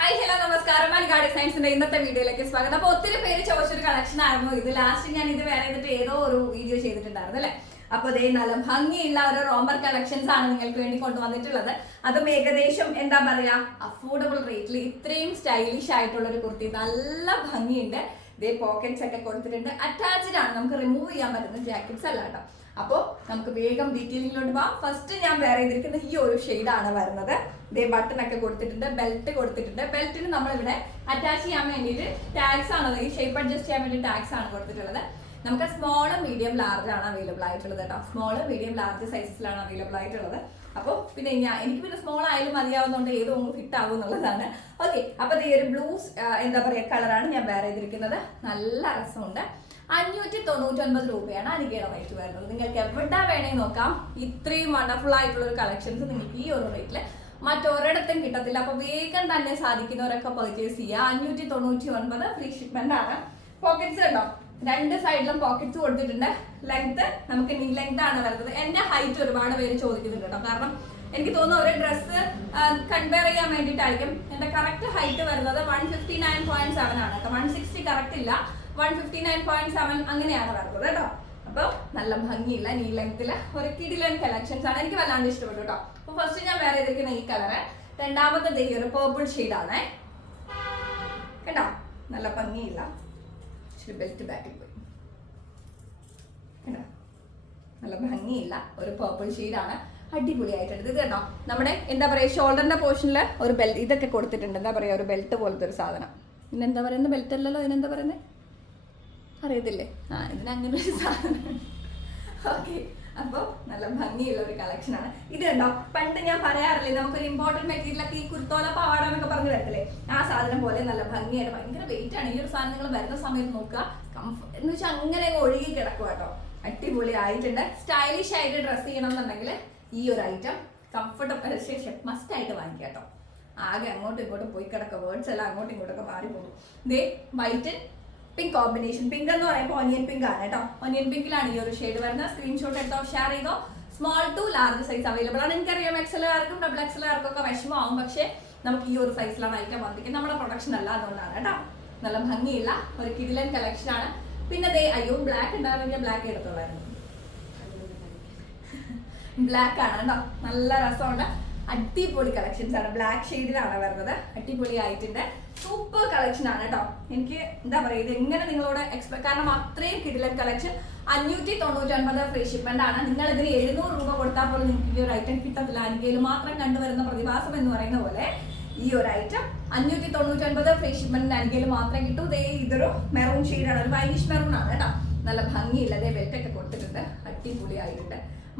Hi hello നമസ്കാരം. മലയാളി സയൻസിന്റെ ഇന്നത്തെ വീഡിയോയിലേക്ക് സ്വാഗതം. അപ്പൊ ഒത്തിരി പേര് ചോദിച്ചൊരു കളക്ഷൻ ആയിരുന്നു. ഇത് ലാസ്റ്റ് ഞാൻ ഇത് വേറെ ചെയ്തിട്ട് ഏതോ ഒരു വീഡിയോ ചെയ്തിട്ടുണ്ടായിരുന്നു അല്ലെ? അപ്പൊ ഇതേ നല്ല ഭംഗിയുള്ള ഒരു റോമർ കളക്ഷൻസ് ആണ് നിങ്ങൾക്ക് വേണ്ടി കൊണ്ടുവന്നിട്ടുള്ളത്. അതും ഏകദേശം എന്താ പറയാ അഫോർഡബിൾ റേറ്റിൽ ഇത്രയും സ്റ്റൈലിഷ് ആയിട്ടുള്ള ഒരു കുർത്തി. നല്ല ഭംഗിയുണ്ട്. ഇതേ പോക്കറ്റ്സ് ഒക്കെ കൊടുത്തിട്ടുണ്ട്. അറ്റാച്ച്ഡ് ആണ്. നമുക്ക് റിമൂവ് ചെയ്യാൻ പറ്റുന്ന ജാക്കറ്റ്സ് അല്ല കേട്ടോ. അപ്പോൾ നമുക്ക് വേഗം ഡീറ്റെയിലിങ്ങിലോട്ട് പോവാം. ഫസ്റ്റ് ഞാൻ വേറെ ചെയ്തിരിക്കുന്ന ഈ ഒരു ഷെയ്ഡാണ് വരുന്നത്. ഇതേ ബട്ടൺ ഒക്കെ കൊടുത്തിട്ടുണ്ട് ബെൽറ്റ് കൊടുത്തിട്ടുണ്ട്. ബെൽറ്റിന് നമ്മളിവിടെ അറ്റാച്ച് ചെയ്യാൻ വേണ്ടിയിട്ട് ടാക്സ് ആണ് ഈ ഷേപ്പ് അഡ്ജസ്റ്റ് ചെയ്യാൻ വേണ്ടി ടാക്സ് ആണ് കൊടുത്തിട്ടുള്ളത്. നമുക്ക് സ്മോൾ മീഡിയം ലാർജ് ആണ് അവൈലബിൾ ആയിട്ടുള്ളത് കേട്ടോ. സ്മോൾ മീഡിയം ലാർജ് സൈസസിലാണ് അവൈലബിൾ ആയിട്ടുള്ളത്. അപ്പോൾ പിന്നെ ഞാൻ എനിക്ക് പിന്നെ സ്മോൾ ആയാലും മതിയാവുന്നതുകൊണ്ട് ഏതോ ഒന്ന് ഫിറ്റ് ആവും എന്നുള്ളതാണ്. ഓക്കെ അപ്പോൾ ഈ ഒരു ബ്ലൂസ് എന്താ പറയുക കളറാണ് ഞാൻ വേറെ ചെയ്തിരിക്കുന്നത് നല്ല രസമുണ്ട്. അഞ്ഞൂറ്റി തൊണ്ണൂറ്റി ഒൻപത് രൂപയാണ് അനികയുടെ റേറ്റ് വരുന്നത്. നിങ്ങൾക്ക് എവിടെ വേണേ നോക്കാം. ഇത്രയും വണ്ടർഫുൾ ആയിട്ടുള്ള ഒരു കളക്ഷൻസ് നിങ്ങൾക്ക് ഈ ഒരു റേറ്റിൽ മറ്റൊരിടത്തും കിട്ടത്തില്ല. അപ്പൊ വേഗം തന്നെ സാധിക്കുന്നവരൊക്കെ പർച്ചേസ് ചെയ്യുക. അഞ്ഞൂറ്റി തൊണ്ണൂറ്റി ഒൻപത് ഫ്രീ ഷിപ്മെന്റ് ആണ്. പോക്കറ്റ്സ് ഉണ്ടോ രണ്ട് സൈഡിലും പോക്കറ്റ്സ് കൊടുത്തിട്ടുണ്ട്. ലെങ്ത് നമുക്ക് നീ ലെങ്ത് ആണ് വരുന്നത്. എന്റെ ഹൈറ്റ് ഒരുപാട് പേര് ചോദിക്കുന്നുണ്ട് കേട്ടോ. കാരണം എനിക്ക് തോന്നുന്നു ഒരു ഡ്രസ്സ് കമ്പയർ ചെയ്യാൻ വേണ്ടിയിട്ടായിരിക്കും. എന്റെ കറക്റ്റ് ഹൈറ്റ് വരുന്നത് one fifty nine point seven ആണ്. കേട്ടോ വൺ സിക്സ്റ്റി കറക്റ്റ് ഇല്ല. One fifty nine point seven അങ്ങനെയാണ് വരുന്നത് കേട്ടോ. അപ്പോൾ നല്ല ഭംഗിയില്ല നീ ലെങ്ത്തിൽ ഒരു കിടിലൻ കളക്ഷൻസ് ആണ് എനിക്ക് വല്ലാണ്ട് ഇഷ്ടപ്പെട്ടു കേട്ടോ. അപ്പോൾ ഫസ്റ്റ് ഞാൻ വേറെ ചെയ്തിരിക്കുന്ന ഈ കളറ് രണ്ടാമത്തെ ഈ ഒരു പേർപ്പിൾ ഷെയ്ഡാണേ കേട്ടോ നല്ല ഭംഗിയില്ല ഇച്ചിരി ബെൽറ്റ് ബാക്കിൽ പോയി. നല്ല ഭംഗിയില്ല ഒരു പേർപ്പിൾ ഷെയ്ഡാണ് അടിപൊളിയായിട്ടുണ്ട്. ഇത് കേട്ടോ നമ്മുടെ എന്താ പറയുക ഷോൾഡറിന്റെ പോർഷനിൽ ഒരു ബെൽറ്റ് ഇതൊക്കെ കൊടുത്തിട്ടുണ്ട്. എന്താ പറയുക ഒരു ബെൽറ്റ് പോലത്തെ ഒരു സാധനം. പിന്നെന്താ പറയുന്നത് ബെൽറ്റ് അല്ലല്ലോ ഇതിനെന്താ പറയുന്നത് അറിയത്തില്ലേ? ആ ഇതിനങ്ങനെ ഒരു സാധനം. ഓക്കെ. അപ്പോൾ നല്ല ഭംഗിയുള്ള ഒരു കളക്ഷൻ ആണ്. ഇത് കണ്ടോ? പണ്ട് ഞാൻ പറയാറില്ലേ നമുക്കൊരു ഇമ്പോർട്ടന്റ് മെറ്റീരിയൽ ഒക്കെ ഈ കുർത്തോല പാവാട എന്നൊക്കെ പറഞ്ഞു തരത്തില്ലേ ആ സാധനം പോലെ നല്ല ഭംഗിയായിട്ട് ഭയങ്കര വെയിറ്റ് ആണ്. ഈ ഒരു സാധനം നിങ്ങൾ വരുന്ന സമയത്ത് നോക്കുക. കംഫർട്ട് എന്ന് വെച്ചാൽ അങ്ങനെ ഒഴുകി കിടക്കുക കേട്ടോ. അടിപൊളി ആയിട്ടുണ്ട് സ്റ്റൈലിഷ് ആയിട്ട് ഡ്രസ്സ് ചെയ്യണം എന്നുണ്ടെങ്കിൽ ഈ ഒരു ഐറ്റം കംഫർട്ടബിൾ ശേഷം മസ്റ്റ് ആയിട്ട് വാങ്ങിക്കുക കേട്ടോ. ആകെ അങ്ങോട്ടും ഇങ്ങോട്ടും പോയി കിടക്കുക. വേർഡ്സ് എല്ലാം അങ്ങോട്ടും ഇങ്ങോട്ടൊക്കെ മാറിപ്പോകും. ദേ വൈറ്റ് പിങ്ക് കോമ്പിനേഷൻ പിങ്ക് എന്ന് പറയുമ്പോൾ ഒനിയൻ പിങ്ക് ആണ് കേട്ടോ. ഒനിയൻ പിങ്കിലാണ് ഈ ഒരു ഷെയ്ഡ് വരുന്നത്. സ്ക്രീൻഷോട്ട് എടുത്തോ ഷെയർ ചെയ്തോ. Small to large size available ആണ്. എനിക്കറിയാം എക്സലുകാർക്കും ഡബിൾ എക്സലുകാർക്കും ഒക്കെ വിഷമമാവും. പക്ഷേ നമുക്ക് ഈ ഒരു സൈസിലാണ് അയക്കാൻ വന്നിരിക്കുന്നത് നമ്മുടെ പ്രൊഡക്ഷൻ അല്ല അതുകൊണ്ടാണ് കേട്ടോ. നല്ല ഭംഗിയുള്ള ഒരു കിഡിലൻ കളക്ഷൻ ആണ്. പിന്നെ ദേ അയ്യോ ബ്ലാക്ക് ഉണ്ടായിരുന്നെങ്കിൽ ബ്ലാക്ക് എടുത്തോളായിരുന്നു. ബ്ലാക്ക് ആണ് കേട്ടോ. നല്ല രസമുണ്ട്. അടിപൊളി കളക്ഷൻസ് ആണ്. ബ്ലാക്ക് ഷെയ്ഡിലാണ് വരുന്നത്. അടിപൊളി ആയിട്ടുണ്ട് സൂപ്പർ കളക്ഷൻ ആണ് കേട്ടോ എനിക്ക് എന്താ പറയുക ഇത് എങ്ങനെ നിങ്ങളോട് എക്സ്പെക്ട് കാരണം അത്രയും കിടിലൻ കളക്ഷൻ അഞ്ഞൂറ്റി തൊണ്ണൂറ്റി ഒൻപത് ഫ്രീ ഷിപ്മെന്റ് ആണ്. നിങ്ങൾ ഇതിന് എഴുന്നൂറ് രൂപ കൊടുത്താൽ പോലും നിങ്ങൾക്ക് ഈ ഒരു ഐറ്റം കിട്ടത്തില്ല. അനികയിൽ മാത്രം കണ്ടുവരുന്ന പ്രതിഭാസം എന്ന് പറയുന്ന പോലെ ഈ ഒരു ഐറ്റം അഞ്ഞൂറ്റി തൊണ്ണൂറ്റി ഒൻപത് ഫ്രീ ഷിപ്മെന്റിന് അനികയിൽ മാത്രം കിട്ടൂ. ദേ ഇതൊരു മെറൂൺ ഷെയ്ഡാണ് ഒരു വൈനിഷ് മെറൂൺ ആണ് കേട്ടോ നല്ല ഭംഗിയില്ല. അതേ ബെൽറ്റ് ഒക്കെ കൊടുത്തിട്ടുണ്ട്. അടിപൊളി ആയിട്ടുണ്ട്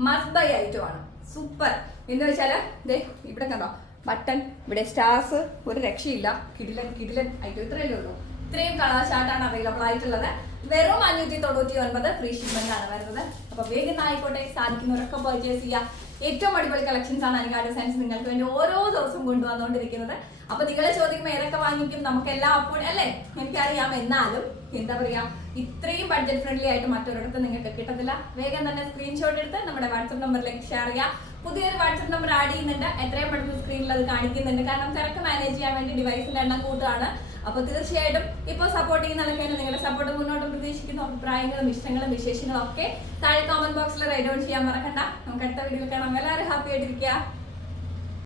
മസ്റ്റ് ബൈ ഐറ്റം ആണ്. സൂപ്പർ. എന്ന് വെച്ചാൽ ദേ ഇവിടെ കണ്ടോ? ബട്ടൺ ഇവിടെ സ്റ്റാർസ് ഒരു രക്ഷയില്ല. കിടിലൻ കിടിലൻ. ആയിട്ട് ഇത്രയല്ലേ ഉള്ളൂ. ഇത്രയും കളർ ചാർട്ടാണ് അവൈലബിൾ ആയിട്ടുള്ളത്. വെറും അഞ്ഞൂറ്റി തൊണ്ണൂറ്റി ഒൻപത് ഫ്രീ ഷിപ്മെന്റ് ആണ് വരുന്നത്. അപ്പൊ വേഗം ആയിക്കോട്ടെ. സാധിക്കുന്നവരൊക്കെ പർച്ചേസ് ചെയ്യുക ഏറ്റവും അടിപൊളി കളക്ഷൻസ് ആണ് അനികാ സയൻസ് നിങ്ങൾക്ക് വേണ്ടി ഓരോ ദിവസവും കൊണ്ടുവന്നുകൊണ്ടിരിക്കുന്നത്. അപ്പൊ നിങ്ങൾ ചോദിക്കുമ്പോൾ ഏതൊക്കെ വാങ്ങിക്കും? നമുക്ക് എല്ലാം അപ്പോൾ അല്ലേ? എനിക്കറിയാം. എന്നാലും എന്താ പറയാ ഇത്രയും ബഡ്ജറ്റ് ഫ്രണ്ട്ലി ആയിട്ട് മറ്റൊരിടത്ത് നിങ്ങൾക്ക് കിട്ടത്തില്ല. വേഗം തന്നെ സ്ക്രീൻഷോട്ട് എടുത്ത് നമ്മുടെ വാട്സപ്പ് നമ്പറിലേക്ക് ഷെയർ ചെയ്യാം. പുതിയൊരു വാട്സപ്പ് നമ്പർ ആഡ് ചെയ്യുന്നുണ്ട്. എത്രയും പെട്ടെന്ന് സ്ക്രീനിൽ അത് കാണിക്കുന്നുണ്ട്. കാരണം തിരക്ക് മാനേജ് ചെയ്യാൻ വേണ്ടി ഡിവൈസിന്റെ എണ്ണം കൂട്ടാണ് അപ്പൊ തീർച്ചയായിട്ടും ഇപ്പോൾ സപ്പോർട്ട് ചെയ്യുന്ന ആൾക്കാരും നിങ്ങളുടെ സപ്പോർട്ട് മുന്നോട്ട് പ്രതീക്ഷിക്കുന്ന. അഭിപ്രായങ്ങളും ഇഷ്ടങ്ങളും വിശേഷങ്ങളും ഒക്കെ താഴെ കോമന്റ് ബോക്സിൽ റൈഡ് ഡൗൺ ചെയ്യാൻ മറക്കണ്ട. നമുക്ക് അടുത്ത വീഡിയോയിൽ കാണാം. എല്ലാവരും ഹാപ്പി ആയിട്ടിരിക്കുക.